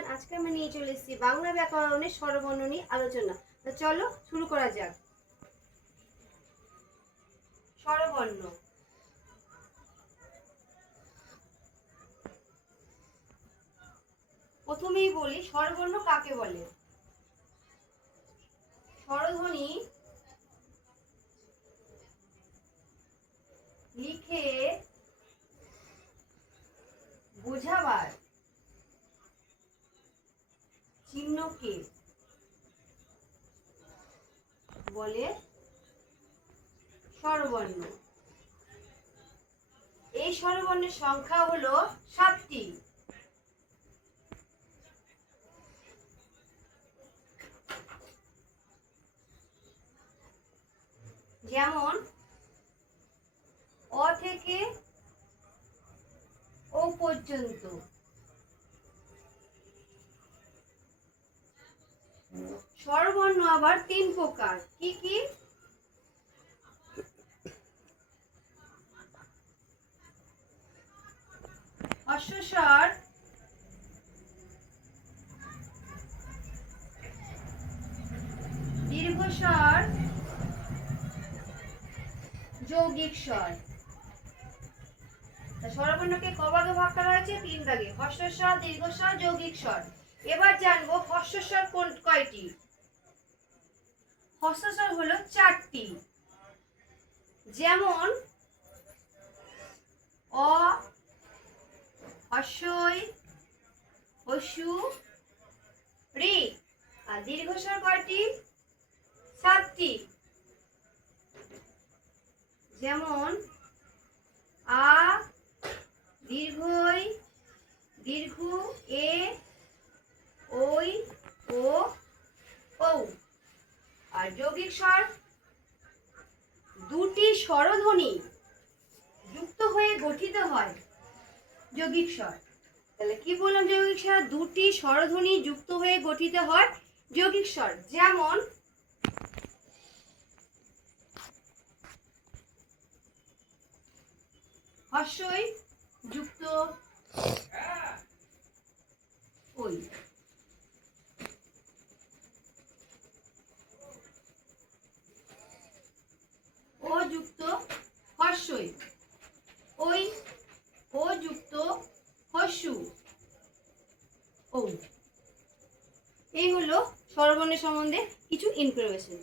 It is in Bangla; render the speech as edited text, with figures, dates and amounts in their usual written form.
এভরিওয়ান, আজকে আমি নিয়ে চলে এসেছি বাংলা ব্যাকরণের স্বরবর্ণ নিয়ে আলোচনা। তো চলো শুরু করা যাক। স্বরবর্ণ। প্রথমেই বলি স্বরবর্ণ কাকে বলে। স্বরধ্বনি লিখে বোঝাবার চিহ্নকে বলে স্বরবর্ণ। এই স্বরবর্ণের সংখ্যা হলো 7টি। যেমন অ থেকে ও পর্যন্ত। স্বরবর্ণ আবার 3 প্রকার। কি কি? হর্ষস্বর, দীর্ঘস্বর, যৌগিক স্বর। স্বরবর্ণকে কভাগে ভাগ করা হয়েছে 3 ভাগে: হর্ষস্বর, দীর্ঘস্বর, যৌগিক স্বর। এবার জানবো হর্ষস্বর কয়টি। হর্ষস্বর হলো 4টি। যেমন অ, হর্ষই, হসু, রি। আর দীর্ঘস্বর কয়টি? 7টি। যেমন আ, দীর্ঘই, দীর্ঘ, এ, ওই, ও, ঔ। আর যৌগিক স্বর 2টি স্বরধ্বনি যুক্ত হয়ে গঠিত হয় যৌগিক স্বর। তাহলে কি বললাম? যৌগিক স্বর 2টি স্বরধ্বনি যুক্ত হয়ে গঠিত হয় যৌগিক স্বর। যেমন হর্ষই যুক্ত ওই, ও যুক্ত হর্ষই, ওই, ও যুক্ত হস্যু, ও। এই হলো স্বরবর্ণের সম্বন্ধে কিছু ইনফরমেশন।